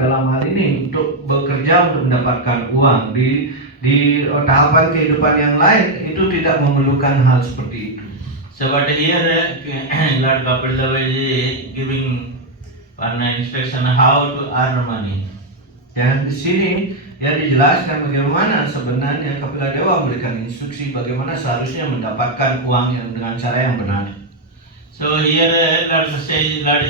dalam hal ini untuk bekerja untuk mendapatkan uang di tahapan kehidupan yang lain itu tidak memerlukan hal seperti itu. So but here Lord Kapil Dev is giving one instruction how to earn money. Dan di sini ya dijelaskan bagaimana sebenarnya Kapila Dewa memberikan instruksi bagaimana seharusnya mendapatkan uang yang dengan cara yang benar. So here Lord is saying that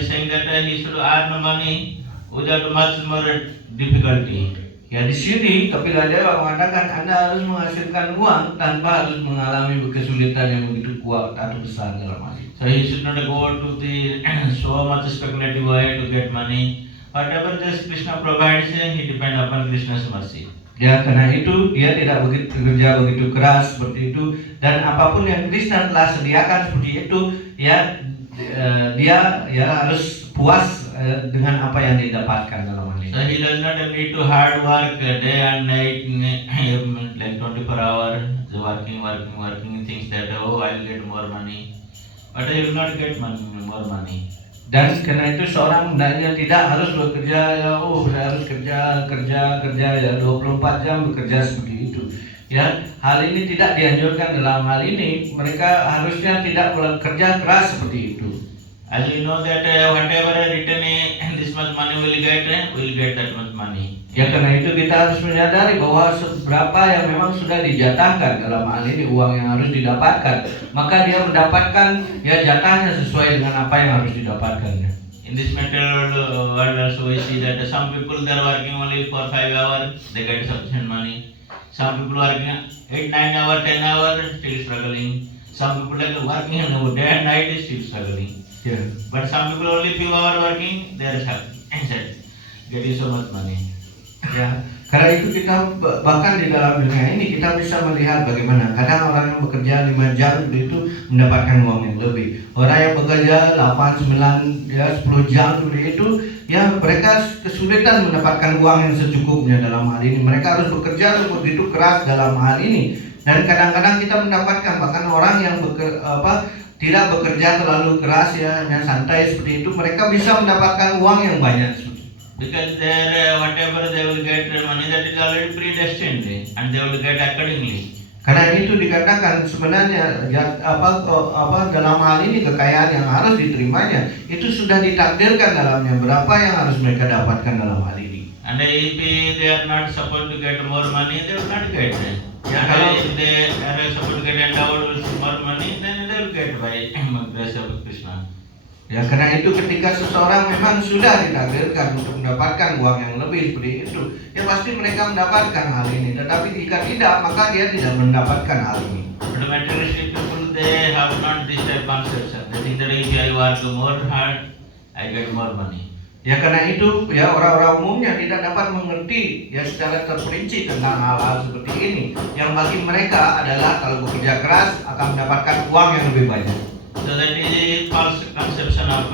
he should earn money without much more difficulty. Ya di sini Kapila Dewa mengatakan Anda harus menghasilkan uang tanpa harus mengalami kesulitan yang begitu kuat atau besar dalam hal ini. So he should not go to the so much speculative way to get money. Whatever this Krishna provides, he depend upon Krishna's mercy. Ya karena itu dia tidak bekerja begitu keras seperti itu, dan apapun yang Krishna telah sediakan seperti itu ya dia ya harus puas dengan apa yang didapatkan dalam hal ini. So he does not need to hard work day and night like 24 hours working thinks that oh I will get more money, but he will not get more money. Dan karena itu seorang hendaknya tidak harus bekerja ya saya harus kerja ya 24 jam bekerja seperti itu. Ya, hal ini tidak dianjurkan dalam hal ini. Mereka harusnya tidak bekerja keras seperti itu. As we know that whatever written this much money will get that much money. Ya karena itu kita harus menyadari bahwa seberapa yang memang sudah dijatahkan dalam hal ini uang yang harus didapatkan, maka dia mendapatkan ya jatahnya sesuai dengan apa yang harus didapatkannya. In this material world also we see that some people they are working only for 5 hours, they get sufficient money. Some people working 8, 9 hours, 10 hours, still struggling. Some people like working day and night is still struggling. Yeah. But some people only few hours working, they are happy and getting so much money. Ya, karena itu kita bahkan di dalam dunia ini kita bisa melihat bagaimana kadang orang yang bekerja 5 jam itu mendapatkan uang yang lebih. Orang yang bekerja 8, 9, ya 10 jam seperti itu, ya mereka kesulitan mendapatkan uang yang secukupnya dalam hal ini. Mereka harus bekerja begitu keras dalam hal ini. Dan kadang-kadang kita mendapatkan bahkan orang yang tidak bekerja terlalu keras ya, yang santai seperti itu, mereka bisa mendapatkan uang yang banyak. Because whatever they will get money that is already predestined and they will get accordingly. Karena itu dikatakan sebenarnya ya, dalam hal ini kekayaan yang harus diterimanya itu sudah ditakdirkan dalamnya berapa yang harus mereka dapatkan dalam hal ini. And if they are not supposed to get more money, they will not get. Kalau if they are supposed to get endowed with more money, then they will get by grace of Krishna. Ya karena itu ketika seseorang memang sudah ditakdirkan untuk mendapatkan uang yang lebih seperti itu, ya pasti mereka mendapatkan hal ini. Tetapi jika tidak, maka dia tidak mendapatkan hal ini. But materialistic people they have not this type of conception. They think that if I work more hard, I get more money. Ya karena itu ya orang-orang umumnya tidak dapat mengerti ya secara terperinci tentang hal-hal seperti ini. Yang bagi mereka adalah kalau bekerja keras akan mendapatkan uang yang lebih banyak. So that is a false conception of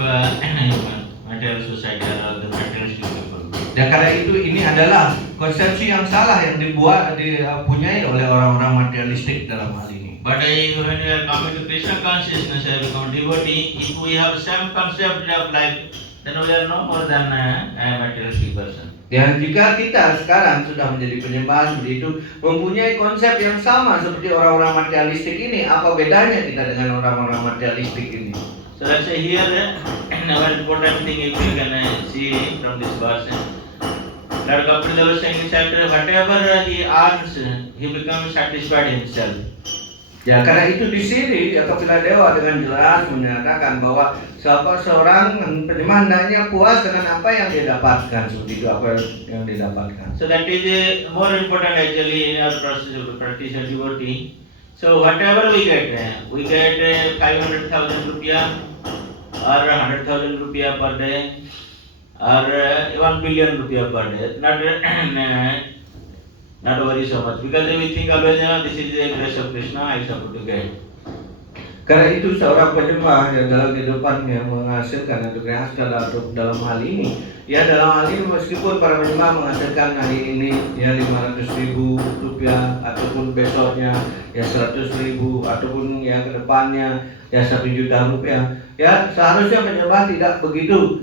material society or the materialistic people. Dan karena itu ini adalah konsepsi yang salah yang dipunyai oleh orang-orang materialistik dalam hal ini. But when we are coming to Krishna consciousness, I become devotee. If we have some concept of life, then we are no more than a materialistic person. Dan jika kita sekarang sudah menjadi penyembah seperti itu, mempunyai konsep yang sama seperti orang-orang materialistik ini, apa bedanya kita dengan orang-orang materialistik ini? So let's say here, another important thing if we can see from this verse, Lord Kapil was saying in chapter, whatever he earns, he becomes satisfied himself. Ya karena itu di sini ya Kapila Dewa dengan jelas menyatakan bahwa seorang penyembah hendaknya puas dengan apa yang dia dapatkan, seperti itu apa yang dia dapatkan. So that is more important actually in our practice as devotee. So whatever we get 500,000 rupiah or 100,000 rupiah per day or 1 billion rupiah per day, not worry so much because we think always this is the grace of Krishna I supposed to get. Karena itu seorang penyembah yang dalam kehidupannya menghasilkan atau dalam hal ini, ya dalam hal ini meskipun para penyembah menghasilkan hari ini ya 500.000 rupiah ataupun besoknya ya 100.000 ataupun ya kedepannya ya 1 juta rupiah, ya seharusnya penyembah tidak begitu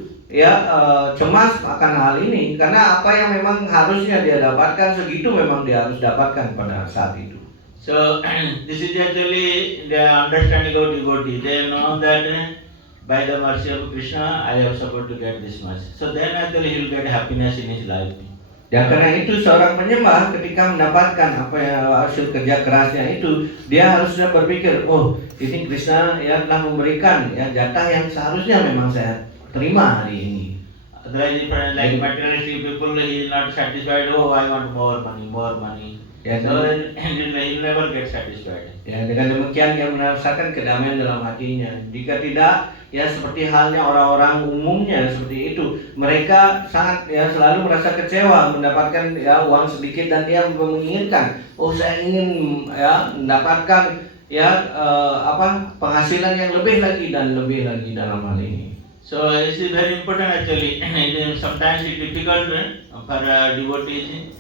cemas akan hal ini karena apa yang memang harusnya dia dapatkan segitu memang dia harus dapatkan pada saat itu. So this is actually the understanding of devotee. They know that by the mercy of Krishna, I have supposed to get this much. So then actually he will get happiness in his life. Ya karena itu seorang penyembah ketika mendapatkan apa yang hasil kerja kerasnya itu, dia harusnya berpikir, oh ini Krishna ya telah memberikan ya jatah yang seharusnya memang saya terima hari ini. Otherwise, like materialistic people, he is not satisfied. Oh, I want more money, more money. Ya, So he will never get satisfied. Ya, dengan demikian dia merasakan kedamaian dalam hatinya. Jika tidak, ya seperti halnya orang-orang umumnya seperti itu. Mereka sangat ya selalu merasa kecewa mendapatkan ya uang sedikit dan dia menginginkan, oh saya ingin ya mendapatkan ya penghasilan yang lebih lagi dan lebih lagi dalam hal ini. So this is very important actually. Sometimes it's difficult for devotees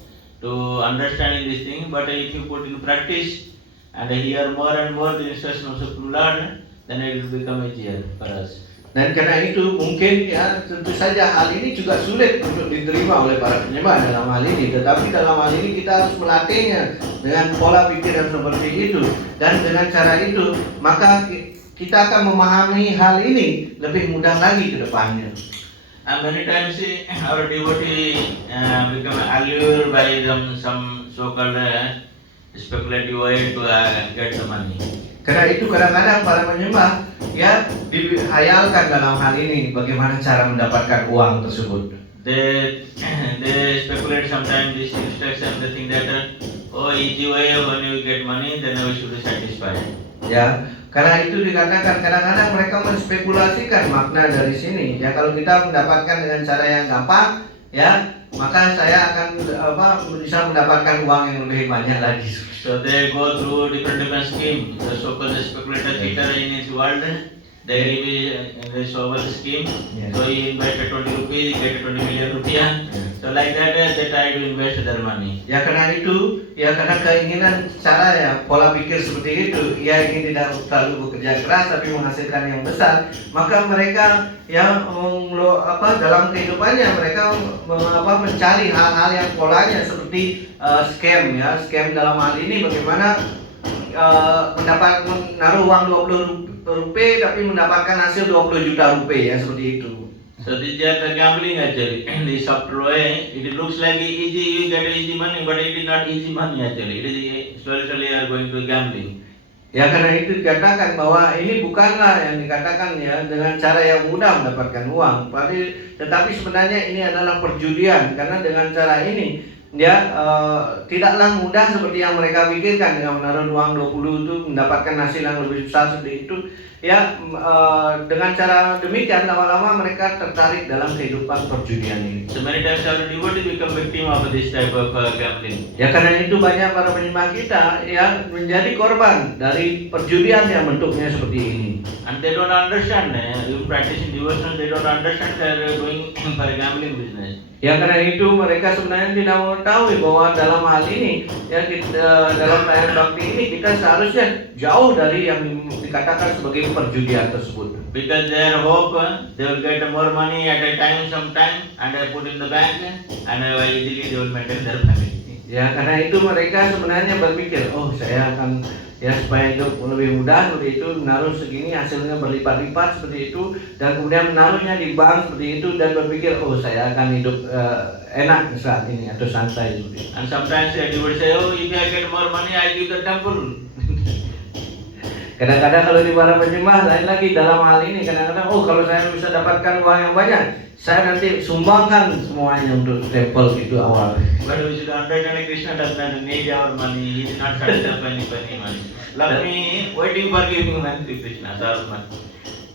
to understand this thing, but if you put in practice and hear more and more the instruction of Supreme Lord, then it will become easier for us. Dan karena itu mungkin ya tentu saja hal ini juga sulit untuk diterima oleh para penyembah dalam hal ini. Tetapi dalam hal ini kita harus melatihnya dengan pola pikir yang seperti itu. Dan dengan cara itu maka kita akan memahami hal ini lebih mudah lagi ke depannya. And many times our devotee become allured by some so-called speculative way to get the money. Karena itu kadang-kadang para penyembah ya dihayalkan dalam hal ini bagaimana cara mendapatkan uang tersebut. They speculate sometimes this instruction. They think that easy way when you get money, then we should be satisfied. Ya, karena itu dikatakan kadang-kadang mereka menspekulasikan makna dari sini. Ya kalau kita mendapatkan dengan cara yang gampang, ya maka saya akan bisa mendapatkan uang yang lebih banyak lagi. So they go through different scheme. The so-called speculator cheater in his world, they show the scheme. Yes. So he invested 20 rupees, he get 20 million rupiah. So like that they try to invest their money. Ya karena itu, ya karena keinginan cara ya pola pikir seperti itu, ia ingin tidak terlalu bekerja keras tapi menghasilkan yang besar, maka mereka ya dalam kehidupannya mereka mencari hal-hal yang polanya seperti scam ya, scam dalam hal ini bagaimana menaruh uang 20 rupiah tapi mendapatkan hasil 20 juta rupiah ya seperti itu. So this is the gambling actually. In the software way, it looks like easy, you get easy money, but it is not easy money actually. It is slowly you are going to gambling. Ya karena itu dikatakan bahwa ini bukanlah yang dikatakan ya dengan cara yang mudah mendapatkan uang, tetapi sebenarnya ini adalah perjudian karena dengan cara ini dia tidaklah mudah seperti yang mereka pikirkan dengan menaruh uang 20 itu mendapatkan hasil yang lebih besar seperti itu. Ya dengan cara demikian lama-lama mereka tertarik dalam kehidupan perjudian ini. So many times our devotees become victim of this type of gambling. Ya karena itu banyak para penyembah kita yang menjadi korban dari perjudian yang bentuknya seperti ini. And they don't understand. You practicing devotion, they don't understand they are doing for gambling business. Ya karena itu mereka sebenarnya tidak mengetahui bahwa dalam hal ini ya dalam layar bakti ini kita seharusnya jauh dari yang dikatakan sebagai perjudian tersebut. Because their hope they will get more money at a time sometime and they put in the bank and easily they will maintain their family. Ya karena itu mereka sebenarnya berpikir, oh saya akan ya supaya hidup lebih mudah seperti itu menaruh segini hasilnya berlipat-lipat seperti itu dan kemudian menaruhnya di bank seperti itu dan berpikir oh saya akan hidup enak saat ini atau santai seperti itu. And sometimes they would say, oh if I get more money I give the temple. Kadang-kadang kalau di para penyembah lain lagi dalam hal ini kadang-kadang oh kalau saya bisa dapatkan uang yang banyak saya nanti sumbangkan semuanya untuk temple itu awal. But we should understand Krishna does not need our money. He is not satisfied any money. Lakshmi waiting for giving money to Krishna.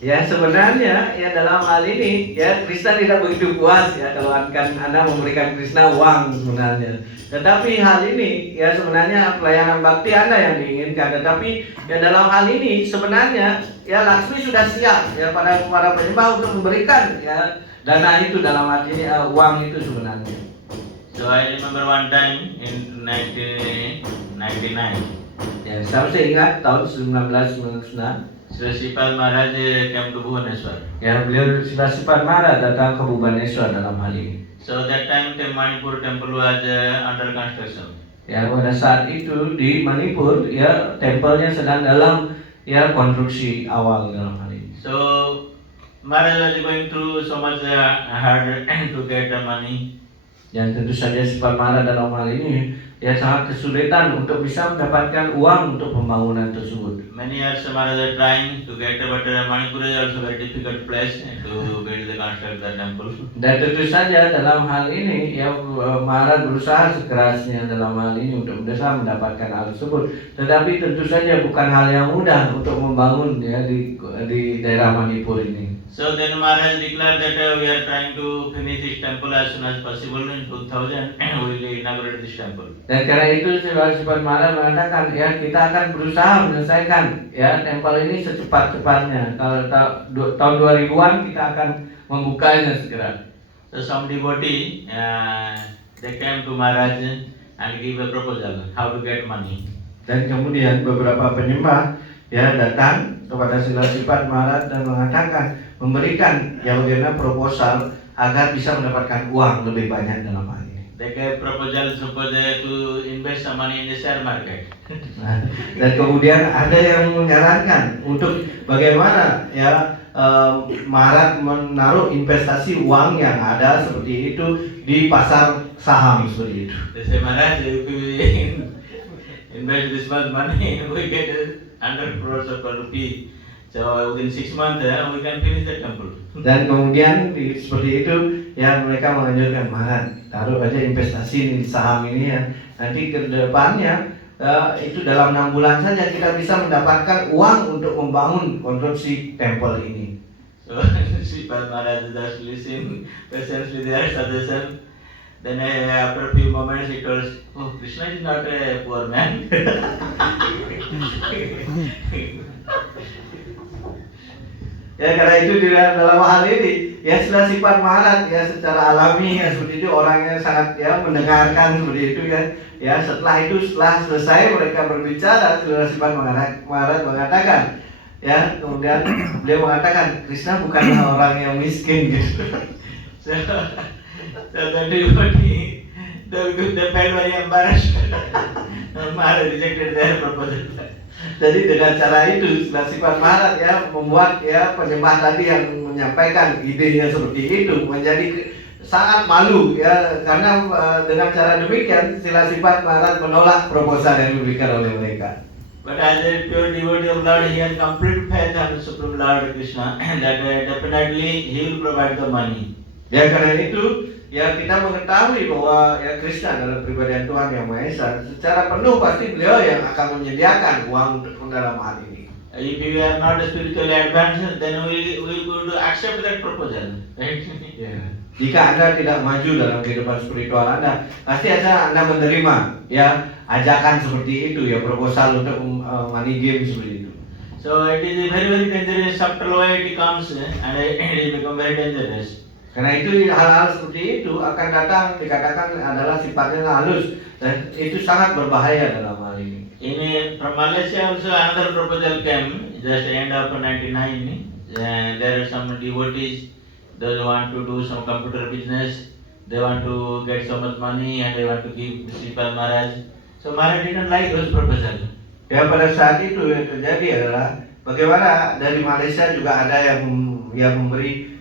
Ya sebenarnya ya dalam hal ini ya Krishna tidak begitu puas ya kalau Anda memberikan Krishna uang sebenarnya. Tetapi hal ini ya sebenarnya pelayanan bakti Anda yang diinginkan. Tetapi ya dalam hal ini sebenarnya ya Lakshmi sudah siap ya para penyembah untuk memberikan ya dana itu dalam hal ini uang itu sebenarnya. So I remember one time in 1999. Ya, saya ingat tahun 1999. Sri Sipal Maharaj came to Bhubaneswar. Ya, beliau Silasipat Maharaj datang ke Bhubaneswar dalam hal ini. So that time the Manipur temple was under construction. Ya, pada saat itu di Manipur ya tempelnya sedang dalam ya konstruksi awal dalam hal ini. So Maharaj was going through so much hard to get the money. Dan tentu saja Sipat Maharaj dalam hal ini ya sangat kesulitan untuk bisa mendapatkan uang untuk pembangunan tersebut. Many years Maharaj are trying to get, but Manipur is also very difficult place to build the construct the temple. Dan tentu saja dalam hal ini ya Maharaj berusaha sekerasnya dalam hal ini untuk berusaha mendapatkan hal tersebut. Tetapi tentu saja bukan hal yang mudah untuk membangun ya di daerah Manipur ini. So then Maharaj declared that we are trying to finish this temple as soon as possible. In 2000 we will inaugurate this temple. Dan karena itu Sipat Maharaj mengatakan ya kita akan berusaha menyelesaikan ya tempel ini secepat-cepatnya. Kalau tahun 2000-an kita akan membukanya segera. So some devotee they came to Maharaj and give a proposal how to get money. Dan kemudian beberapa penyembah ya datang kepada Silasipat Maharaj dan mengatakan memberikan ya bagaimana proposal agar bisa mendapatkan uang lebih banyak dalam hal ini. They gave proposal suppose to invest some money in the share market. Nah, dan kemudian ada yang menyarankan untuk bagaimana ya Maharaj menaruh investasi uang yang ada seperti itu di pasar saham seperti itu. They say Maharaj, if we invest this much money, we get 100 crores of rupee. So within 6 months we can finish the temple. Dan kemudian seperti itu ya mereka menganjurkan Maharaj taruh aja investasi di saham ini ya. Nanti ke depannya itu dalam 6 bulan saja kita bisa mendapatkan uang untuk membangun konstruksi tempel ini. So Sipal Maharaj just listen patiently their suggestion. Then after a few moments he told, oh, Krishna is not a poor man. Ya karena itu di dalam hal ini ya Silasipat Maharaj ya secara alami ya seperti itu orangnya sangat ya mendengarkan seperti itu ya setelah selesai mereka berbicara Silasipat Maharaj mengatakan ya kemudian beliau mengatakan Krishna bukanlah orang yang miskin gitu. So the devotee they felt very embarrassed. Maharaj rejected their proposal. Jadi dengan cara itu Silasipat Maharaj ya membuat ya penyembah tadi yang menyampaikan idenya seperti itu menjadi sangat malu ya karena dengan cara demikian Silasipat Maharaj menolak proposal yang diberikan oleh mereka. But as a pure devotee of Lord, he has complete faith on the Supreme Lord Krishna that definitely he will provide the money. Ya karena itu ya kita mengetahui bahwa ya Krishna adalah pribadian Tuhan yang Maha Esa. Secara penuh pasti beliau yang akan menyediakan uang untuk dalam hal ini. If we are not spiritually advanced, then we would accept that proposal, right? Ya. Jika Anda tidak maju dalam kehidupan spiritual Anda, pasti Anda menerima ya ajakan seperti itu ya proposal untuk money game seperti itu. So it is a very very dangerous. After a while it comes and it become very dangerous. Karena itu hal-hal seperti itu akan datang dikatakan adalah sifatnya halus dan itu sangat berbahaya dalam hal ini. From Malaysia also another proposal came just end of 99. There are some devotees they want to do some computer business. They want to get so much money and they want to give Sipal Maharaj. So Maharaj didn't like those proposals. Ya pada saat itu yang terjadi adalah bagaimana dari Malaysia juga ada yang memberi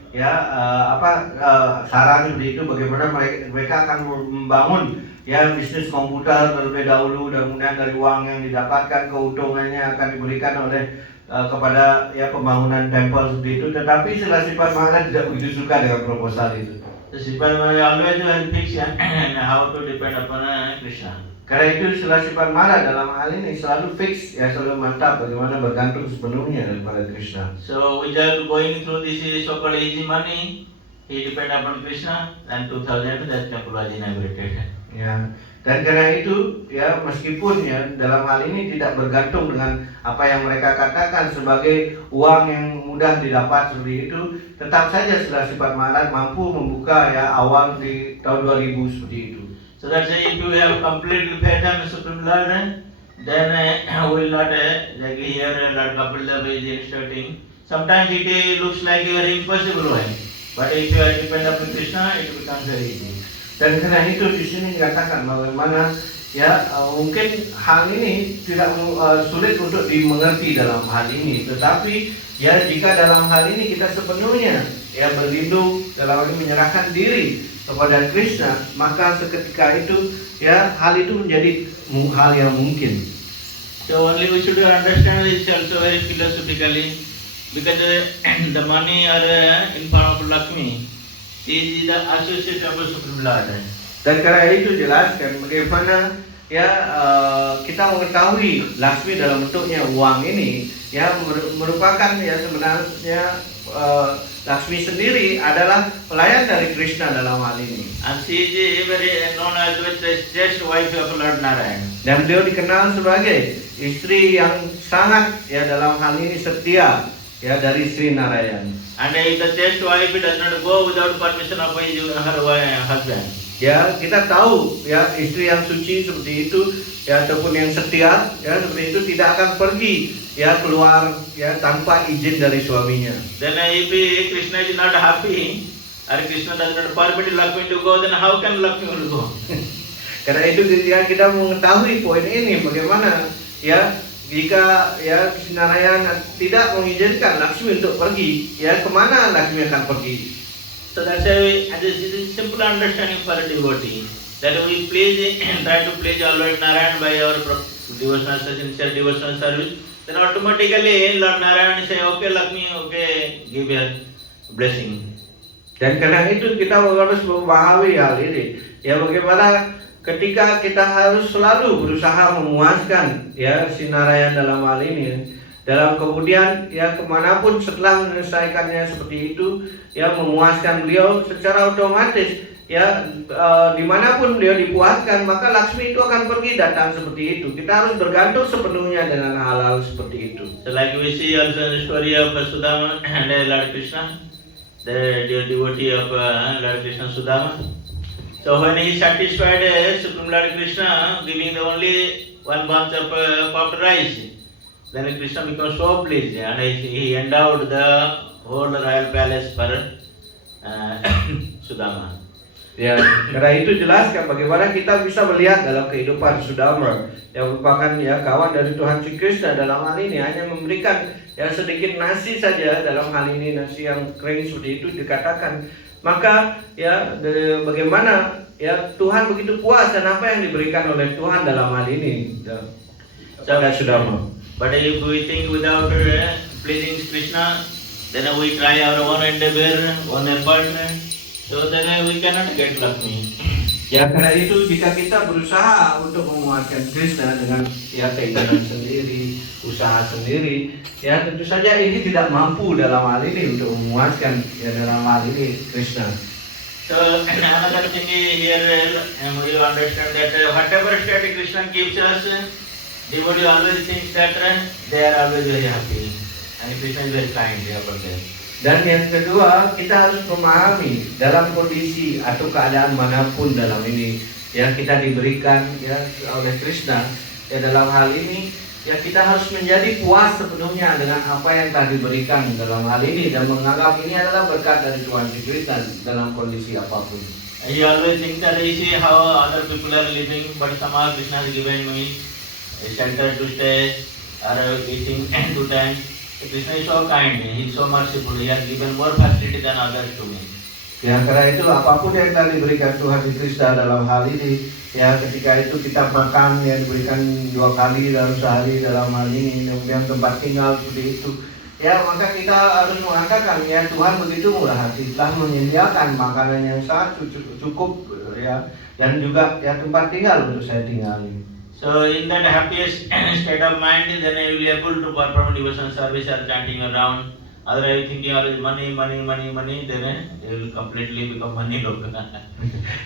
saran seperti itu bagaimana mereka akan membangun ya bisnis komputer terlebih dahulu dan kemudian dari uang yang didapatkan keuntungannya akan diberikan oleh kepada ya pembangunan tempel seperti itu. Tetapi Silasipat Maharaj tidak begitu suka dengan proposal itu. So Sipal Maharaj always has fiction how to depend upon Krishna. Karena itu Silasipat Maharaj dalam hal ini selalu fix ya selalu mantap bagaimana bergantung sepenuhnya kepada Krishna. So without going through this so-called easy money, he depend upon Krishna and 2000 that temple was inaugurated. Ya, dan karena itu ya meskipun ya dalam hal ini tidak bergantung dengan apa yang mereka katakan sebagai uang yang mudah didapat seperti itu, tetap saja Silasipat Maharaj mampu membuka ya awal di tahun 2000 seperti itu. So that's why if you have complete faith on the Supreme Lord, then will not like here Lord Kapila is instructing. Sometimes it looks like a very impossible way, but if you are depend upon Krishna, it becomes very easy. Dan karena itu di sini dikatakan bagaimana mungkin hal ini tidak sulit untuk dimengerti dalam hal ini, tetapi jika dalam hal ini kita sepenuhnya berlindung dalam ini menyerahkan diri kepada Krishna, maka seketika itu hal itu menjadi hal yang mungkin. So only we should understand this also very philosophically, because the money are in form of Lakshmi. She is the associate of the Supreme Lord. Dan karena itu jelaskan bagaimana kita mengetahui Laksmi dalam bentuknya uang ini merupakan sebenarnya Laksmi sendiri adalah pelayan dari Krishna dalam hal ini. And she is very known as the just wife of Lord Narayan. Dan beliau dikenal sebagai istri yang sangat dalam hal ini setia dari Sri Narayan. And if the chaste wife does not go without permission of her husband. Kita tahu istri yang suci seperti itu ataupun yang setia seperti itu tidak akan pergi keluar tanpa izin dari suaminya. Then if Krishna is not happy or Krishna does not permit Lakshmi to go, then how can Lakshmi will go? Karena itu kita mengetahui poin ini bagaimana jika Narayan tidak mengizinkan Laksmi untuk pergi, kemana Laksmi akan pergi? So that's why this is simple understanding for a devotee, that we try to please Lord Narayan by our sincere devotional service. Then automatically Lord Narayan say, okay Lakshmi, okay, give your blessing. Dan karena itu kita harus memahami hal ini. Bagaimana ketika kita harus selalu berusaha memuaskan si Narayan dalam hal ini, dalam kemudian kemanapun setelah menyelesaikannya seperti itu memuaskan beliau secara otomatis dimanapun beliau dipuaskan, maka Laksmi itu akan pergi datang seperti itu. Kita harus bergantung sepenuhnya dengan hal-hal seperti itu. So like we see also the story of Sudama and Lord Krishna, the dear devotee of Lord Krishna Sudama. So when he satisfied Supreme Lord Krishna giving the only one bunch of puffed rice, then Krishna becomes so pleased and he endowed the whole royal palace for Sudama. Karena itu jelaskan bagaimana kita bisa melihat dalam kehidupan Sudama yang merupakan kawan dari Tuhan Sri Krishna dalam hal ini hanya memberikan sedikit nasi saja, dalam hal ini nasi yang kering seperti itu dikatakan. Maka bagaimana Tuhan begitu puas dan apa yang diberikan oleh Tuhan dalam hal ini kepada Sudama. But if we think without pleasing Krishna, then we try our own endeavor, own effort, so then we cannot get Lakshmi. Karena itu jika kita berusaha untuk memuaskan Krishna dengan keinginan sendiri, usaha sendiri, tentu saja ini tidak mampu dalam hal ini untuk memuaskan dalam hal ini Krishna. So another thing here, we understand that whatever state Krishna gives us, devotee always thinks that they are always very happy, and Krishna is very kind about them. Dan yang kedua, kita harus memahami dalam kondisi atau keadaan manapun dalam ini kita diberikan oleh Krishna dalam hal ini kita harus menjadi puas sepenuhnya dengan apa yang telah diberikan dalam hal ini dan menganggap ini adalah berkat dari Tuhan Sri Krishna dalam kondisi apapun. He always thinks that I see how other people are living, but somehow Krishna has given me a shelter to stay or eating 2 times. Krishna is so kind, he is so merciful, he has given more facility than others to me. Karena itu apapun yang telah diberikan Tuhan Sri Krishna dalam hal ini, ketika itu kita makan diberikan 2 kali dalam sehari dalam hal ini, kemudian tempat tinggal seperti itu, maka kita harus mengatakan Tuhan begitu murah hati telah menyediakan makanan yang sangat cukup dan juga tempat tinggal untuk saya tinggali. So in that happiest state of mind, then I will be able to perform devotional service or chanting around. Otherwise thinking always money, then they will completely become money log.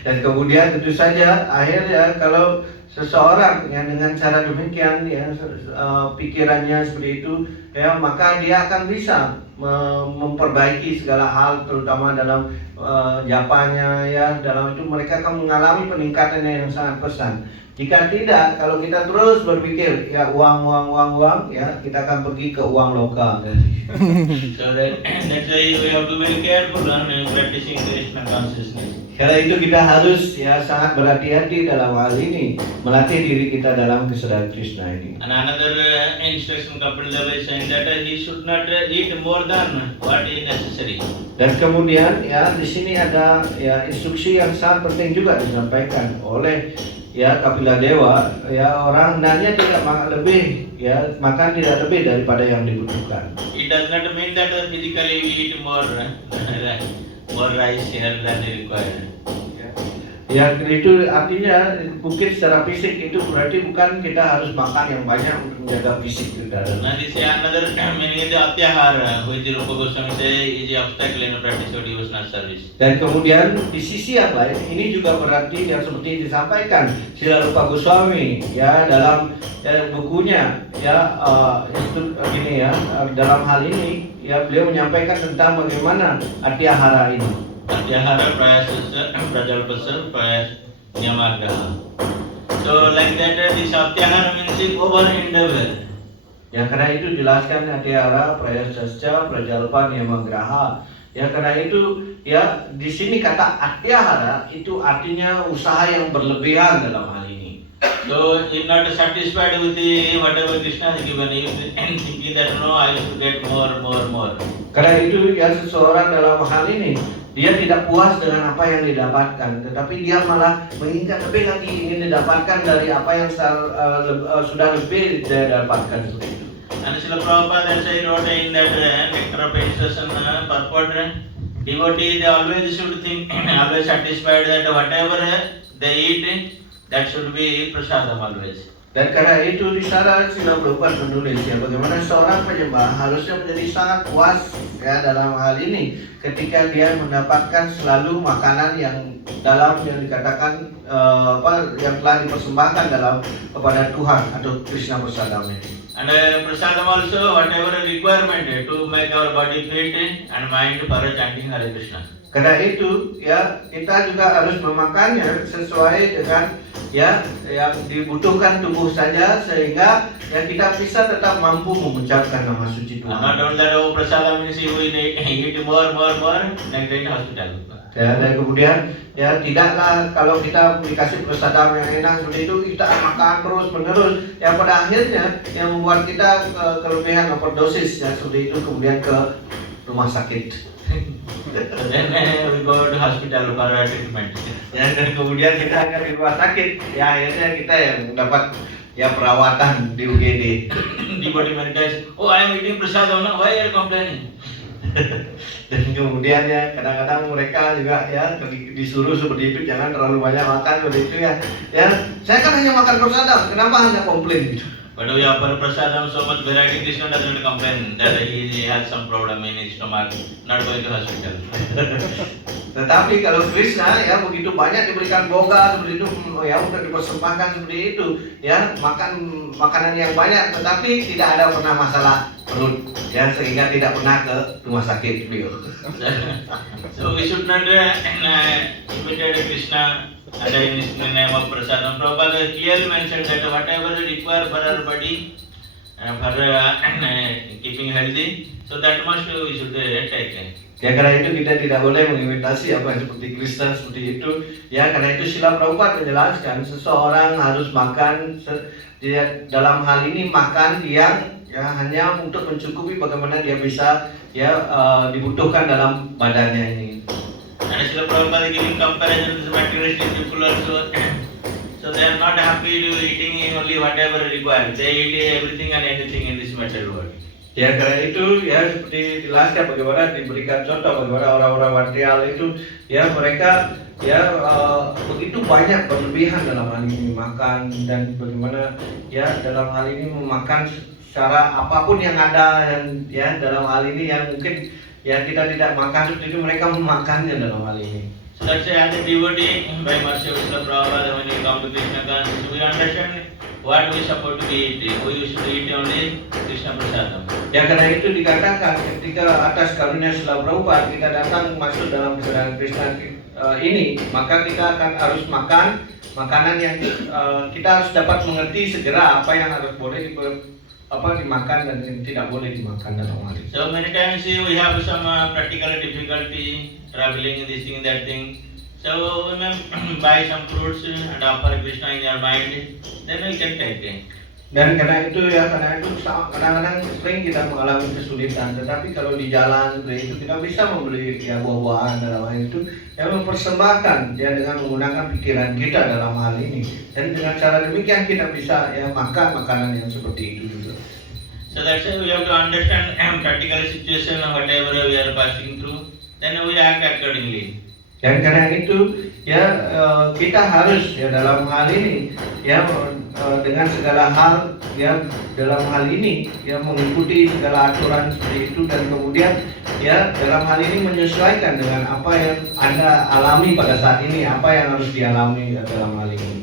Dan kemudian tentu saja akhirnya kalau seseorang yang dengan cara demikian pikirannya seperti itu maka dia akan bisa memperbaiki segala hal, terutama dalam japanya ya, dalam itu mereka akan mengalami peningkatan yang sangat pesat. Jika tidak, kalau kita terus berpikir ya uang ya, kita akan pergi ke uang lokal. So that's why we have to be very careful on practicing Krishna consciousness. Karena itu kita harus ya sangat berhati-hati dalam hal ini, melatih diri kita dalam kesadaran Krishna ini. And another instruction Kapil Deva is saying that he should not eat more than what is necessary. Dan kemudian ya di sini ada ya instruksi yang sangat penting juga disampaikan oleh ya Kapila Dewa, ya orang hendaknya tidak makan lebih, ya makan tidak lebih daripada yang dibutuhkan. It does not mean that physically we eat more rice here than required. Ya itu artinya mungkin secara fisik itu berarti bukan kita harus makan yang banyak untuk menjaga fisik kita. Now this is another meaning is the atyahara, which Rupa Goswami say is the obstacle in the practice of devotional service. Dan kemudian di sisi yang lain ini juga berarti yang seperti disampaikan Srila Rupa Goswami ya dalam bukunya ya gini ya, dalam hal ini ya beliau menyampaikan tentang bagaimana atyahara ini. Atyahara prayasasya prajalpasya prayas nyamargaha. So like that this atyahara means over endeavor. Ya karena itu jelaskan atyahara prayasasya prajalpa niyamagraha. Ya karena itu ya di sini kata atyahara itu artinya usaha yang berlebihan dalam hal ini. So if not satisfied with the whatever Krishna has given you and thinking that no I should get more. Karena itu ya seseorang dalam hal ini dia tidak puas dengan apa yang didapatkan, tetapi dia malah menginginkan lebih lagi, ingin didapatkan dari apa yang sudah lebih dia dapatkan seperti itu. And Srila Prabhupada wrote in that nectar of instruction purport, devotee they always should think, always satisfied that whatever they eat, that should be prasadam always. Dan karena itu di sana Srila Prabhupada menulis ya bagaimana seorang penyembah harusnya menjadi sangat puas ya dalam hal ini ketika dia mendapatkan selalu makanan yang dalam yang dikatakan yang telah dipersembahkan dalam kepada Tuhan atau Krishna Prasadam ini. And prasadam also whatever requirement to make our body fit and mind for chanting Hare Krishna. Karena itu ya kita juga harus memakannya sesuai dengan ya yang dibutuhkan tubuh saja sehingga ya kita bisa tetap mampu mengucapkan nama suci Tuhan. Not only that prasadam means we eat more like in hospital. Ya, dan kemudian ya tidaklah kalau kita dikasih prasadam yang enak seperti itu kita makan terus menerus yang pada akhirnya yang membuat kita kelebihan overdosis ya seperti itu kemudian ke rumah sakit. Then we go to hospital for treatment. Ya, dan kemudian kita akan di rumah sakit. Ya akhirnya kita yang mendapat ya perawatan di UGD. Devotee meditation. Oh, I am eating prasadam. Why are you complaining? Dan kemudian ya kadang-kadang mereka juga ya disuruh seperti itu jangan terlalu banyak makan seperti itu ya. Ya saya kan hanya makan prasadam. Kenapa hanya komplain gitu? But we offer prasadam so much variety, Krishna doesn't complain that he has some problem in his stomach, not going to hospital. Tetapi kalau Krishna ya begitu banyak diberikan boga seperti itu ya udah dipersembahkan seperti itu ya makan makanan yang banyak tetapi tidak ada pernah masalah perut ya sehingga tidak pernah ke rumah sakit beliau. So we should not imitate Krishna and in the name of prasadam. Prabhupada clearly mentioned that whatever is required for our body for keeping healthy, so that much we should take. Ya karena itu kita tidak boleh mengimitasi apa yang seperti Krishna seperti itu. Ya karena itu Srila Prabhupada menjelaskan seseorang harus makan dalam hal ini makan yang ya hanya untuk mencukupi bagaimana dia bisa ya dibutuhkan dalam badannya ini. And Srila Prabhupada giving comparison to the materialistic people also. So they are not happy to eating only whatever required. They eat everything and anything in this material world. Ya karena itu ya seperti dijelaskan bagaimana diberikan contoh bagaimana orang-orang material itu ya mereka ya begitu banyak berlebihan dalam hal ini makan dan bagaimana ya dalam hal ini memakan secara apapun yang ada dan ya dalam hal ini yang mungkin ya kita tidak makan seperti itu mereka memakannya dalam hal ini. So that's why as a devotee by mercy of Srila Prabhupada when you come to Krishna consciousness we understand what we supposed to be eating? We used to eat only Krishna Prasadam. Ya karena itu dikatakan ketika atas karunia Srila Prabhupada kita datang masuk dalam kesadaran Krishna ini, maka kita akan harus makan makanan yang kita harus dapat mengerti segera apa yang harus boleh dimakan dan yang tidak boleh dimakan dalam hal itu. So many times we have some practical difficulty traveling this thing that thing. So we may buy some fruits and offer Krishna in your mind, then we can take it. Dan karena itu kadang-kadang sering kita mengalami kesulitan, tetapi kalau di jalan seperti itu kita bisa membeli ya buah-buahan dalam hal itu yang mempersembahkan ya dengan menggunakan pikiran kita dalam hal ini, dan dengan cara demikian kita bisa ya makan makanan yang seperti itu juga. So that's why we have to understand practical situation whatever we are passing through, then we act accordingly. Dan karena itu ya kita harus ya dalam hal ini ya dengan segala hal ya dalam hal ini ya mengikuti segala aturan seperti itu, dan kemudian ya dalam hal ini menyesuaikan dengan apa yang Anda alami pada saat ini, apa yang harus dialami ya, dalam hal ini.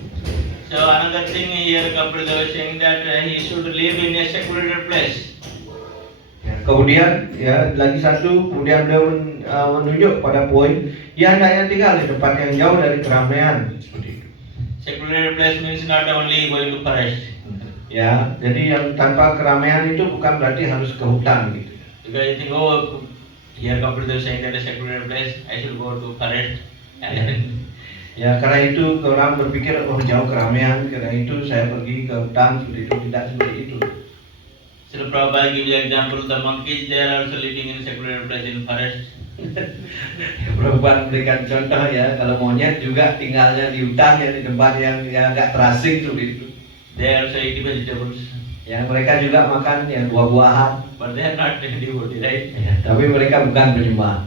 So another thing here, Kapila was saying that he should live in a secluded place. Kemudian ya lagi satu, kemudian beliau menunjuk pada poin ya hendaknya tinggal di tempat yang jauh dari keramaian seperti itu. Secluded place means not only going to forest. Ya, jadi yang tanpa keramaian itu bukan berarti harus ke hutan gitu. Because you think, oh, here Kapila was saying that a secluded place, I should go to forest. Ya karena itu orang berpikir oh jauh keramaian, karena itu saya pergi ke hutan seperti itu, tidak seperti itu. So Prabhupada gives the example, the monkeys they are also living in secluded place in forest. Prabhupada memberikan contoh ya, kalau monyet juga tinggalnya di hutan ya, di tempat yang agak terasing seperti itu. They also eat vegetables. Ya mereka juga makan ya buah-buahan. But they are not devotee, right? Ya, tapi mereka bukan penyembah.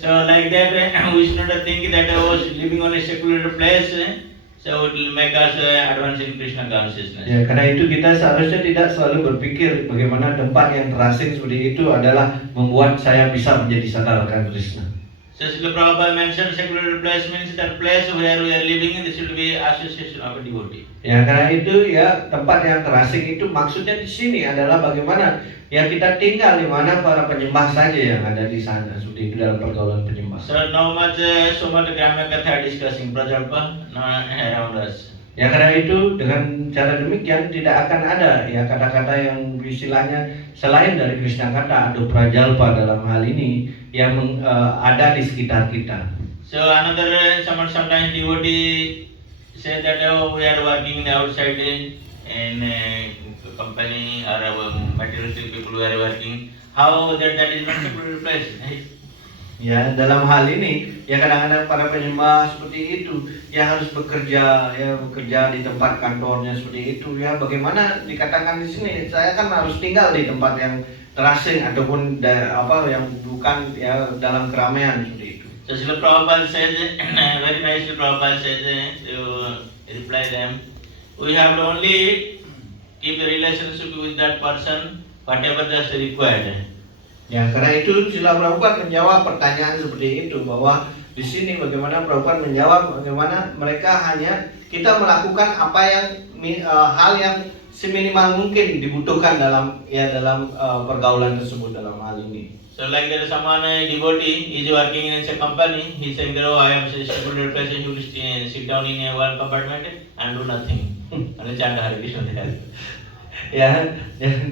So like that, we should not think that I was living on a secluded place, so it will make us advance in Krishna consciousness. Ya karena itu kita seharusnya tidak selalu berpikir bagaimana tempat yang terasing seperti itu adalah membuat saya bisa menjadi sadar akan Krishna. So Srila Prabhupada mentioned secluded place means that place where we are living, this should be association of a devotee. Ya karena itu ya tempat yang terasing itu maksudnya di sini adalah bagaimana ya kita tinggal di mana para penyembah saja yang ada di sana, seperti itu dalam pergaulan penyembah. So so much Gramya Katha discussing Prajalpa around us. Ya karena itu dengan cara demikian tidak akan ada ya kata-kata yang istilahnya selain dari Krishna kata ada prajalpa dalam hal ini yang ada di sekitar kita. So another sometimes devotee say that oh, we are working outside in a company or materialistic people who are working. How that is not secluded place? Ya dalam hal ini ya kadang-kadang para penyembah seperti itu ya harus bekerja di tempat kantornya seperti itu ya, bagaimana dikatakan di sini saya kan harus tinggal di tempat yang terasing ataupun yang bukan ya dalam keramaian seperti itu. So Srila Prabhupada says very nicely, Prabhupada says to reply them, we have to only keep the relationship with that person whatever just required. Ya karena itu Srila Prabhupada menjawab pertanyaan seperti itu, bahwa di sini bagaimana Prabhupada menjawab bagaimana mereka hanya kita melakukan apa yang hal yang seminimal mungkin dibutuhkan dalam pergaulan tersebut dalam hal ini. So like there is someone devotee is working in a company, he saying that oh I am secluded place, he will sit down in one compartment and do nothing. Only chant Hare Krishna there. Ya,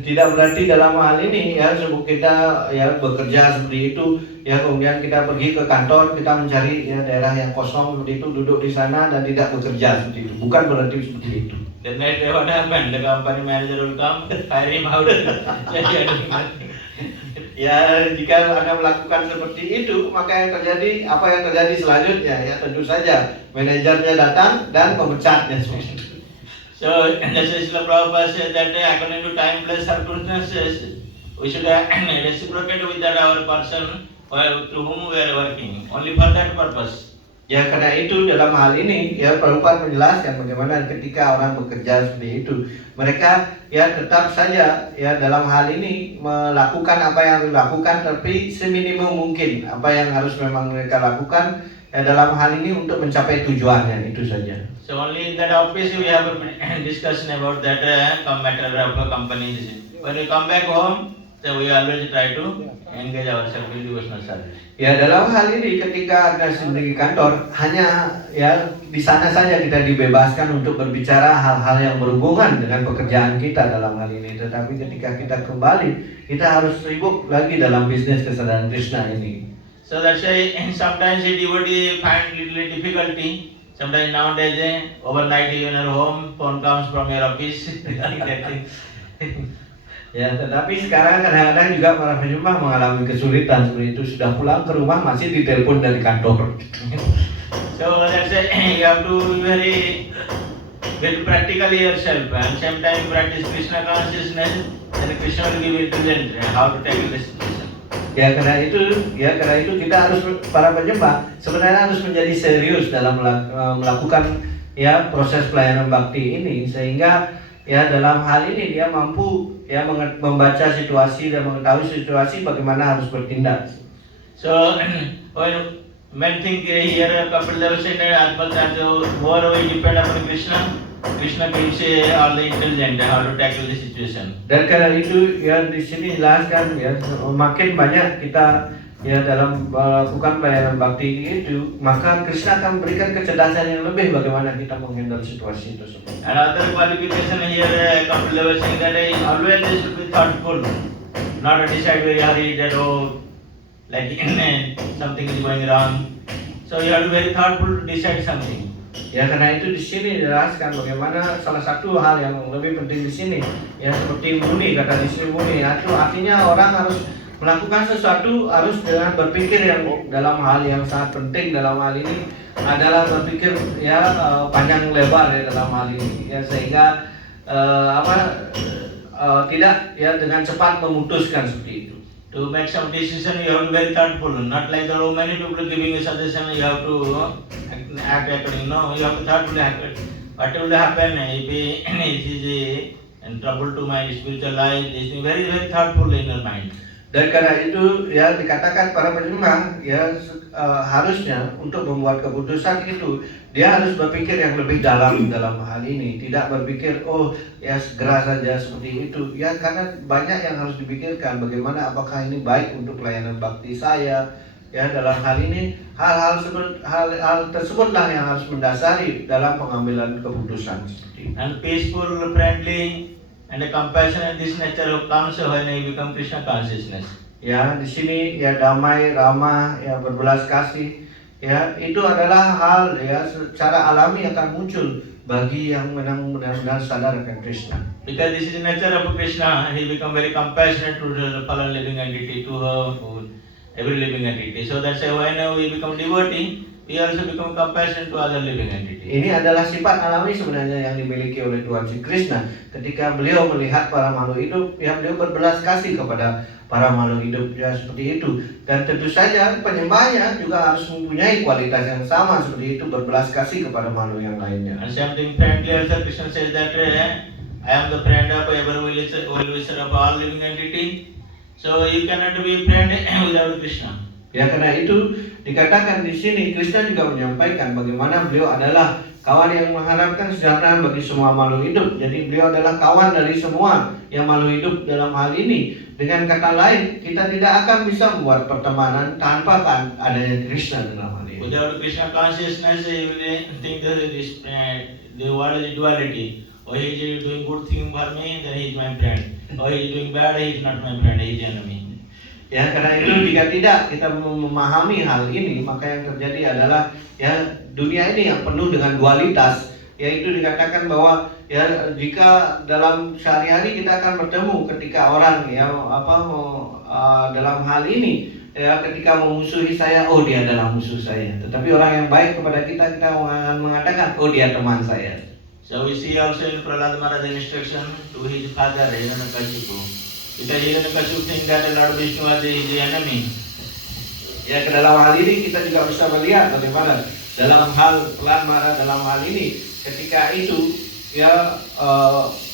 tidak berarti dalam hal ini ya sebab kita ya bekerja seperti itu ya kemudian kita pergi ke kantor, kita mencari ya daerah yang kosong seperti itu, duduk di sana dan tidak bekerja seperti itu, bukan berarti seperti itu. Then next day what happened? The company manager will come, fire him out. Ya jika Anda melakukan seperti itu, maka apa yang terjadi selanjutnya ya tentu saja manajernya datang dan memecatnya seperti itu. So, that's why Srila Prabhupada said that according to time, place, circumstances, we should reciprocate with that our person to whom we are working, only for that purpose. Ya karena itu dalam hal ini ya Prabhupada menjelaskan bagaimana ketika orang bekerja seperti itu, mereka ya tetap saja ya dalam hal ini melakukan apa yang harus dilakukan, tapi seminimum mungkin apa yang harus memang mereka lakukan dalam hal ini untuk mencapai tujuannya itu saja. So only in that office we have a discussion about that matter of a company. When we come back home, so we always try to engage ourselves in devotional service. Ya dalam hal ini ketika ada di kantor hanya ya di sana saja kita dibebaskan untuk berbicara hal-hal yang berhubungan dengan pekerjaan kita dalam hal ini. Tetapi ketika kita kembali kita harus sibuk lagi dalam bisnis kesadaran Krishna ini. So that's why sometimes a devotee find little difficulty. Sometimes nowadays overnight you are home, phone comes from your office. Ya, tetapi sekarang kadang-kadang juga para penyembah mengalami kesulitan seperti itu, sudah pulang ke rumah masih ditelepon dari kantor. So that's why you have to be very practically yourself and sometimes practice Krishna consciousness and Krishna will give you intelligence how to tackle this situation. Karena itu kita harus para penyembah sebenarnya harus menjadi serius dalam melakukan ya proses pelayanan bakti ini sehingga ya dalam hal ini dia mampu ya membaca situasi dan mengetahui situasi bagaimana harus bertindak. So when men think here Kapil Dev said that more we depend upon Krishna gives all the intelligence how to tackle the situation. Dan karena itu ya di sini jelaskan ya makin banyak kita ya dalam melakukan pelayanan bakti itu maka Krishna akan memberikan kecerdasan yang lebih bagaimana kita menghandle situasi tersebut. Another qualification here Kapil Dev saying that always they should be thoughtful, not decide very hurry that like something is going wrong. So you have to be very thoughtful to decide something. Ya karena itu di sini dijelaskan bagaimana salah satu hal yang lebih penting di sini ya seperti muni kata di sini muni itu artinya orang harus melakukan sesuatu harus dengan berpikir yang dalam hal yang sangat penting dalam hal ini adalah berpikir ya panjang lebar ya dalam hal ini ya sehingga tidak ya dengan cepat memutuskan seperti itu. To make some decision, you have to be very thoughtful. Not like there are many people giving you suggestion, you have to act according. No, you have to thoughtfully act. What will happen if it is in trouble to my spiritual life? This is very thoughtful in your mind. Dan karena itu ya dikatakan para penyembah ya harusnya untuk membuat keputusan itu dia harus berpikir yang lebih dalam hal ini, tidak berpikir ya segera saja seperti itu ya karena banyak yang harus dipikirkan bagaimana apakah ini baik untuk pelayanan bakti saya ya dalam hal ini hal tersebutlah yang harus mendasari dalam pengambilan keputusan seperti itu. And peaceful, friendly and a compassionate this nature comes when you become Krishna consciousness. Ya di sini ya damai, ramah, ya berbelas kasih, ya itu adalah hal ya secara alami akan muncul bagi yang benar-benar sadar akan Krishna. Because this is the nature of Krishna, he become very compassionate to the fallen living entity, to every living entity. So that's why when we become devotee, we also become compassionate to other living entity. Ini adalah sifat alami sebenarnya yang dimiliki oleh Tuhan Sri Krishna. Ketika beliau melihat para makhluk hidup, ya beliau berbelas kasih kepada para makhluk hidup ya seperti itu. Dan tentu saja penyembahnya juga harus mempunyai kualitas yang sama seperti itu, berbelas kasih kepada makhluk yang lainnya. And something friendly also Krishna says that I am the friend of every well-wisher of all living entity. So you cannot be friend without Krishna. Ya karena itu dikatakan di sini Krishna juga menyampaikan bagaimana beliau adalah kawan yang mengharapkan kesejahteraan bagi semua makhluk hidup. Jadi beliau adalah kawan dari semua yang makhluk hidup dalam hal ini. Dengan kata lain, kita tidak akan bisa membuat pertemanan tanpa adanya Krishna dalam hal ini. Without Krishna consciousness, you will think that the world is duality. He is doing good thing for me, then he is my friend. He is doing bad, he is not my friend, he is enemy. Ya karena itu jika tidak kita memahami hal ini maka yang terjadi adalah ya dunia ini yang penuh dengan dualitas, yaitu dikatakan bahwa ya jika dalam sehari-hari kita akan bertemu ketika orang ya dalam hal ini ya ketika memusuhi saya, dia adalah musuh saya, tetapi orang yang baik kepada kita akan mengatakan dia teman saya. So we see also in Prahlad Maharaj's instruction to his father Hiranyakashipu. Because Hiranyakashipu think that Lord Vishnu was his enemy. Ya ke dalam hal ini kita juga bisa melihat bagaimana dalam hal Prahlad Maharaj dalam hal ini ketika itu ya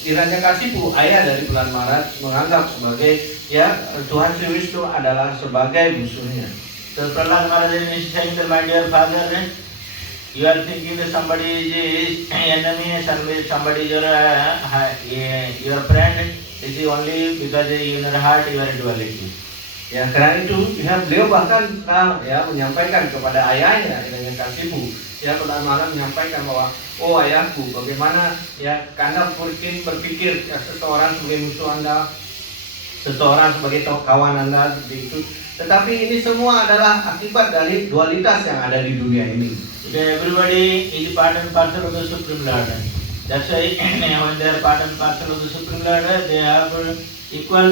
Hiranyakashipu ayah dari Prahlad Maharaj menganggap sebagai ya Tuhan Sri Vishnu adalah sebagai musuhnya. So Prahlad Maharaj is saying that, my dear father, you are thinking that somebody is enemy and somebody is your friend. This is only because in your heart you are in duality. Ya karena itu ya beliau bahkan ya menyampaikan kepada ayahnya dengan Kasipu, ya pada malam menyampaikan bahwa oh ayahku, bagaimana ya Anda mungkin berpikir ya, seseorang sebagai musuh Anda, seseorang sebagai kawan Anda seperti itu, tetapi ini semua adalah akibat dari dualitas yang ada di dunia ini. Everybody is part and parcel of the Supreme Lord. That's why when they are part and parcel of the Supreme Lord, they have equal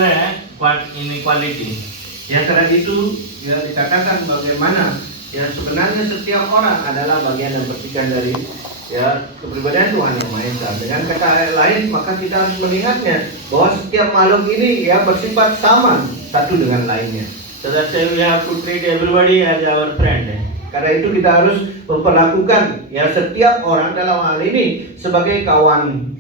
inequality. Ya karena itu ya dikatakan bagaimana ya sebenarnya setiap orang adalah bagian dan percikan dari ya kepribadian Tuhan Yang Maha Esa. Dengan kata lain maka kita harus melihatnya bahwa setiap makhluk ini ya bersifat sama satu dengan lainnya. So that's why we have to treat everybody as our friend. Karena itu kita harus memperlakukan ya setiap orang dalam hal ini sebagai kawan.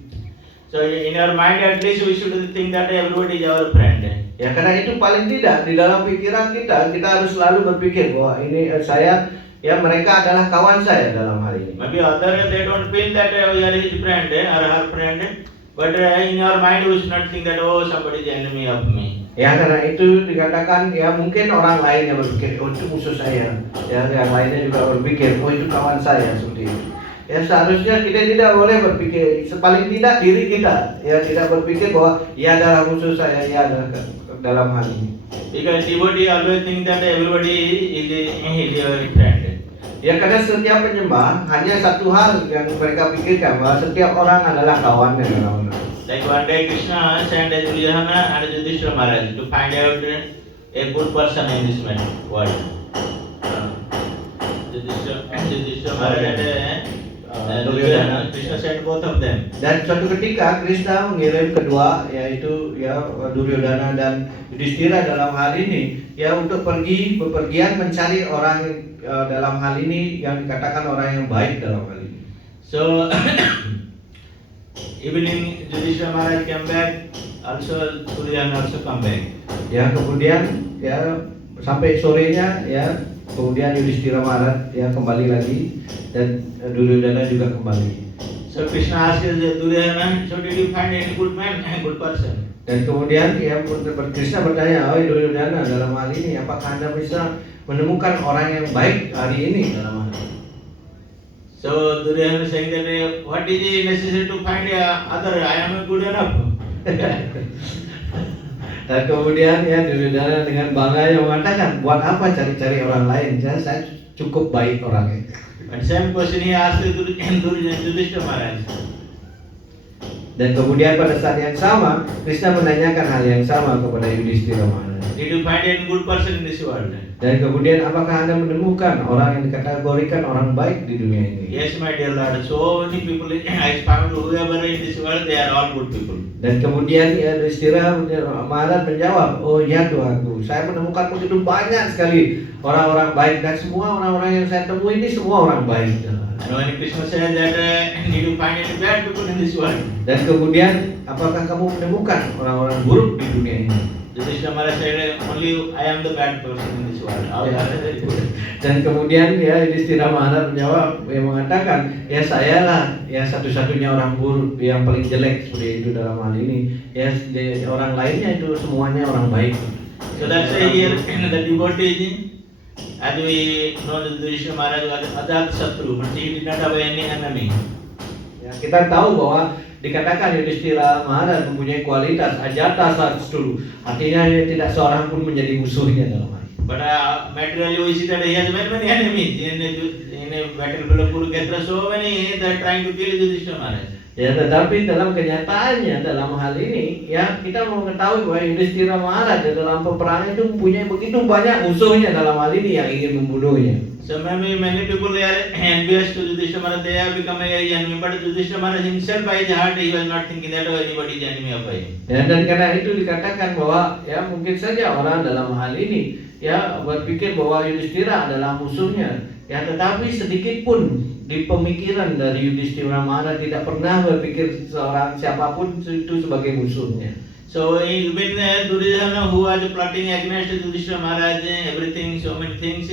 So in our mind at least we should think that everybody is our friend. Ya karena itu paling tidak di dalam pikiran kita harus selalu berpikir bahwa ini saya ya mereka adalah kawan saya dalam hal ini. Maybe other they don't feel that we are his friend or her friend, but in your mind we should not think that oh somebody is the enemy of me. Ya karena itu dikatakan ya mungkin orang lain yang berpikir oh itu musuh saya, ya yang lainnya juga berpikir oh itu kawan saya seperti itu. Ya seharusnya kita tidak boleh berpikir, paling tidak diri kita ya tidak berpikir bahwa ia adalah musuh saya, ia adalah dalam hal ini. Because devotee always think that everybody is your friend. Ya karena setiap penyembah hanya satu hal yang mereka pikirkan bahwa setiap orang adalah kawannya dalam hal. Like one day Krishna sent Duryodhana and Yudhishthira Maharaj to find out a good person in this world. Yudhishthira Maharaj and Duryodhana, Krishna sent both of them. Dan suatu ketika Krishna mengirim kedua yaitu ya Duryodhana dan Yudhishthira dalam hal ini ya untuk bepergian mencari orang dalam hal ini yang dikatakan orang yang baik dalam hal ini. So evening Yudhishthira Maharaj came back, also Duryodhana also come back. Ya kemudian ya sampai sorenya ya kemudian Yudhishthira Maharaj ya kembali lagi dan Duryodhana juga kembali. So Krishna asked Duryodhana, so did you find any good man, a good person? Dan kemudian ya Krishna bertanya, oh Duryodhana dalam hal ini apakah Anda bisa menemukan orang yang baik hari ini dalam hal ini? So Duryodhana saying that what is it necessary to find other? I am good enough. Dan kemudian ya Duryodhana dengan bangganya mengatakan, buat apa cari-cari orang lain? Saya cukup baik orangnya. And same question he asked Yudhishthira Maharaj. Dan kemudian pada saat yang sama Krishna menanyakan hal yang sama kepada Yudhishthira Maharaj. Did you find any good person in this world? Dan kemudian apakah Anda menemukan orang yang dikategorikan orang baik di dunia ini? Yes, my dear Lord. So many people I found whoever in this world, they are all good people. Dan kemudian ya Yudhishthira Maharaj menjawab, oh ya Tuhanku, saya menemukan begitu banyak sekali orang-orang baik dan semua orang-orang yang saya temui ini semua orang baik. And when Krishna said that, did you find any bad people in this world? Dan kemudian apakah kamu menemukan orang-orang buruk di dunia ini? Yudhishthira Maharaj said, only I am the bad person in this world. All Ya. others are very good. Dan kemudian ya Yudhishthira Maharaj menjawab, yang mengatakan, ya saya lah ya satu-satunya orang buruk yang paling jelek seperti itu dalam hal ini. Ya orang lainnya itu semuanya orang baik. So that's why here the devotee, as we know, that Yudhishthira Maharaj was Ajat Satru, but he did not have any enemy. Ya, kita tahu bahwa dikatakan Yudhishthira Maharaj mempunyai kualitas Ajata Satru, artinya tidak seorang pun menjadi musuhnya dalam hal ini. But materially we see that he has many enemies. In a battlefield of Kurukshetra, so many they are trying to kill Yudhishthira Maharaj. Ya, tetapi dalam kenyataannya dalam hal ini ya kita mau mengetahui bahwa Yudhishthira Maharaj dalam peperangan itu mempunyai begitu banyak musuhnya dalam hal ini yang ingin membunuhnya. So many people they are envious to Yudhishthira Maharaj. They have become an enemy. But Yudhishthira Maharaj himself by his heart he was not thinking that anybody is enemy of him. Ya, dan karena itu dikatakan bahwa ya mungkin saja orang dalam hal ini ya berpikir bahwa Yudhishthira adalah musuhnya. Ya, tetapi sedikit pun di pemikiran dari Yudhishthira Maharaj tidak pernah berpikir seorang siapapun itu sebagai musuhnya. So even Duryodhana, who was plotting against Yudhishthira Maharaj, everything, so many things,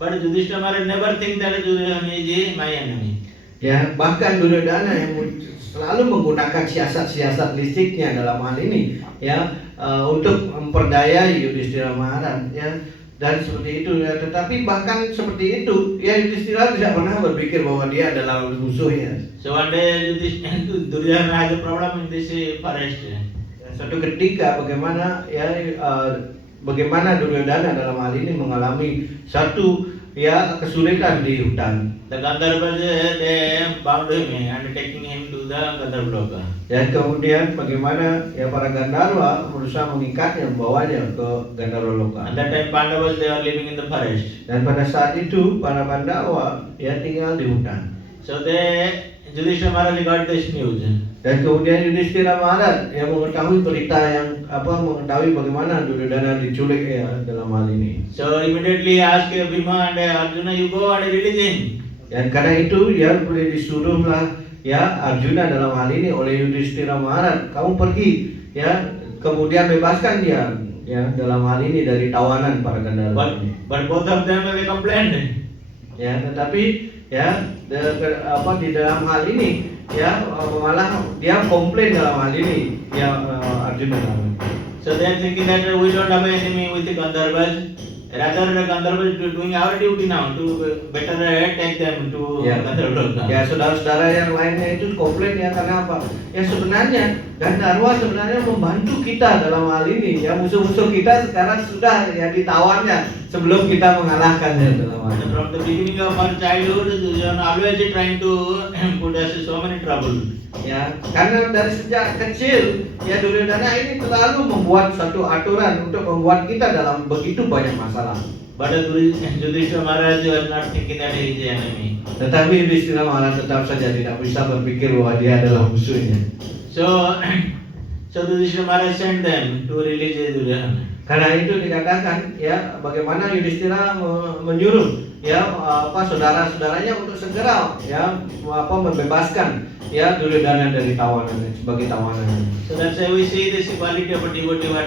but Yudhishthira Maharaj never think that Duryodhana is my enemy. Ya, bahkan Duryodhana yang selalu menggunakan siasat-siasat listriknya dalam hal ini, ya, untuk memperdayai Yudhishthira Maharaj, ya, dan seperti itu. Ya. Tetapi bahkan seperti itu, ya Yudhishthira tidak pernah berpikir bahwa dia adalah musuhnya. So one day Duryodhana has a problem in this forest. Suatu ketika bagaimana bagaimana Duryodhana dalam hal ini mengalami satu kesulitan di hutan. The Gandharvas they bound him and taking him to the Gandharva. Dan kemudian bagaimana para Gandharva berusaha mengikatnya, membawanya ke Gandharva Loka. At that time Pandavas they are living in the forest. Dan pada saat itu para Pandawa tinggal di hutan. So Yudhishthira Maharaj got this news. Dan kemudian Yudhishthira Maharaj yang mengetahui berita mengetahui bagaimana Duryodhana diculik dalam hal ini. So immediately ask Bhima and Arjuna, you go and release him. Dan karena itu disuruhlah Arjuna dalam hal ini oleh Yudhishthira Maharaj, kamu pergi kemudian bebaskan dia dalam hal ini dari tawanan para Gandharva. But both of them they complained. Tetapi di dalam hal ini malah dia komplain dalam hal ini Arjuna. So they are thinking that we don't have an enemy with the Gandharvas. Rather the Gandharvas doing our duty now to better take them to Gandharva. Ya, saudara-saudara yang lainnya itu komplain karena apa? Ya sebenarnya Gandharva sebenarnya membantu kita dalam hal ini. Ya musuh-musuh kita sekarang sudah ditawannya sebelum kita mengalahkannya dalam hal ini. From the beginning of our childhood, they are always trying to put us in so many trouble. Ya, karena dari sejak kecil Duryodhana ini selalu membuat satu aturan untuk membuat kita dalam begitu banyak masalah. But Yudhishthira Maharaj was not thinking that he is the enemy. Tetapi Yudhishthira Maharaj tetap saja tidak bisa berpikir bahwa dia adalah musuhnya. So Yudhishthira Maharaj sent them to release Duryodhana. Karena itu dikatakan bagaimana Yudhishthira menyuruh saudara-saudaranya untuk segera membebaskan Duryodhana dari tawanan sebagai tawanan. So that's why we see this quality of a devotee. What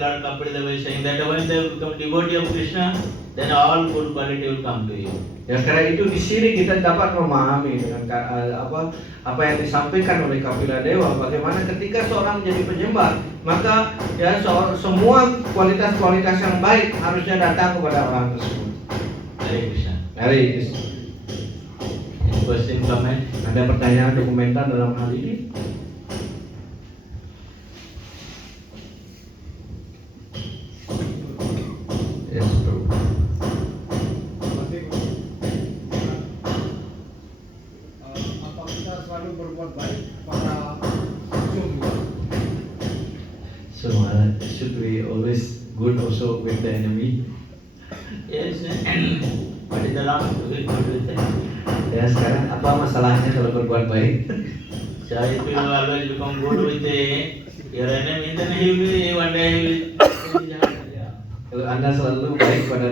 Lord Kapil Deva is saying that when they become devotee of Krishna, then all good quality will come to you. Ya, karena itu di sini kita dapat memahami dengan apa yang disampaikan oleh Kapila Dewa, bagaimana ketika seorang menjadi penyembah, maka semua kualitas-kualitas yang baik harusnya datang kepada orang tersebut. Hare Krishna. Hare Krishna. Question, comment? Ada pertanyaan atau komentar dalam hal ini? Yes, bro. Apa kita selalu berbuat baik kepada musuh juga? So should we always good also with the enemy? Yes. What is the wrong with that? Ya, sekarang apa masalahnya kalau berbuat baik? So if you always become good with your enemy, then he will one day he will. Kalau Anda selalu baik pada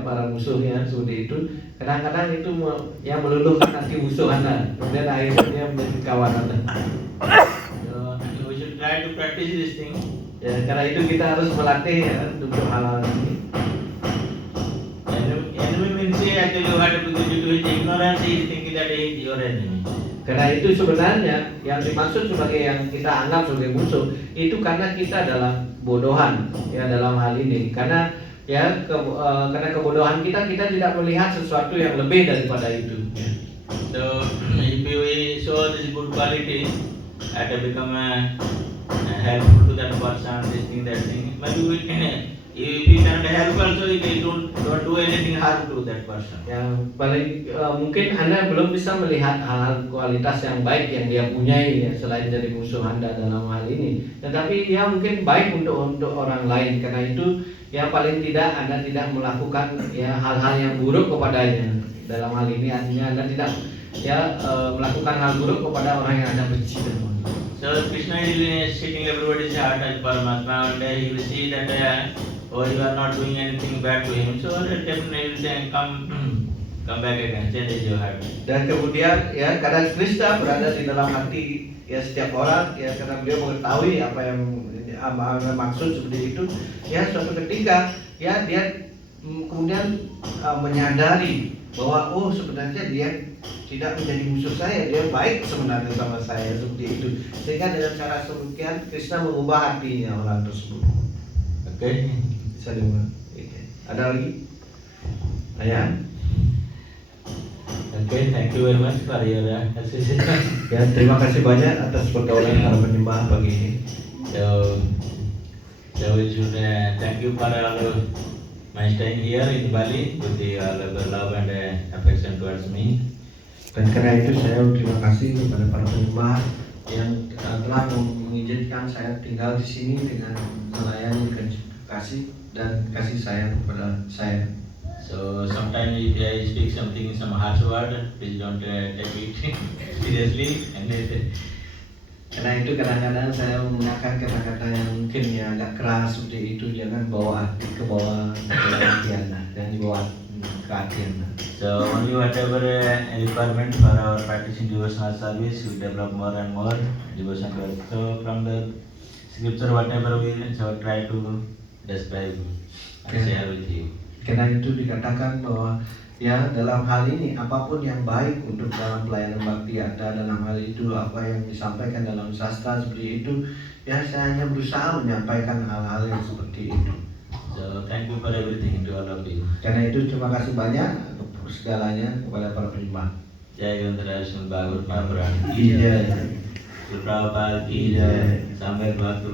para musuhnya seperti itu, kadang-kadang itu meluluhkan hati musuh Anda, kemudian akhirnya dia menjadi kawan Anda. So we should try to practice this thing. Ya, karena itu kita harus melatih untuk hal-hal ini. Enemy means actually what because due to his ignorance he is thinking that he is your enemy. Karena itu sebenarnya yang dimaksud sebagai yang kita anggap sebagai musuh itu karena kita adalah bodohan dalam hal ini. Karena karena kebodohan kita tidak melihat sesuatu yang lebih daripada itu. So if we show this good quality and become helpful to that person, this thing, that thing, maybe we can. If we cannot help also, we don't do anything harm to that person. Yang paling mungkin Anda belum bisa melihat hal-hal kualitas yang baik yang dia punyai selain dari musuh Anda dalam hal ini. Tetapi mungkin baik untuk orang lain. Karena itu paling tidak Anda tidak melakukan hal-hal yang buruk kepadanya. Dalam hal ini artinya Anda tidak melakukan hal buruk kepada orang yang Anda benci. So Krishna is sitting everybody's heart as Paramatma, and he will see that you are not doing anything bad to him. So definitely he will come come back again, change your heart. Dan kemudian ya kadang Krista berada di dalam hati ya setiap orang ya karena beliau mengetahui apa yang maksud seperti itu ya suatu ketika ya dia kemudian menyadari bahwa oh sebenarnya dia tidak menjadi musuh saya, dia baik sebenarnya sama saya seperti itu, sehingga dengan cara demikian Krishna mengubah hatinya orang tersebut. Okay. Bisa diulang. Ada lagi? Ayah? Okay, thank you very much for your assistance. Ya, terima kasih banyak atas pergaulan para penyembah pagi ini. So we should thank you for all my staying here in Bali with the all of the love and affection towards me. Dan karena itu saya terima kasih kepada para penyembah yang telah mengizinkan saya tinggal di sini dengan melayani kasih dan kasih sayang kepada saya. So sometimes if I speak something, some harsh word, please don't take it seriously. And Karena itu kadang-kadang saya menggunakan kata-kata yang mungkin ya agak keras seperti itu, jangan bawa hati ke bawah hati Anda, jangan dibawa ke hati Anda. so only whatever requirement for our practicing devotional service, we develop more and more devotion to us. So from the scripture, whatever we so try to describe and share with you. Karena itu dikatakan bahwa ya dalam hal ini apapun yang baik untuk dalam pelayanan bakti Anda, dalam hal itu apa yang disampaikan dalam sastra seperti itu ya saya hanya berusaha menyampaikan hal-hal yang seperti itu. So thank you for everything to all of you. Karena itu terima kasih banyak untuk segalanya kepada para penyembah. Jai International Bhagavad Mahapuran. Iya. Prabhupada ki jai. Sampai waktu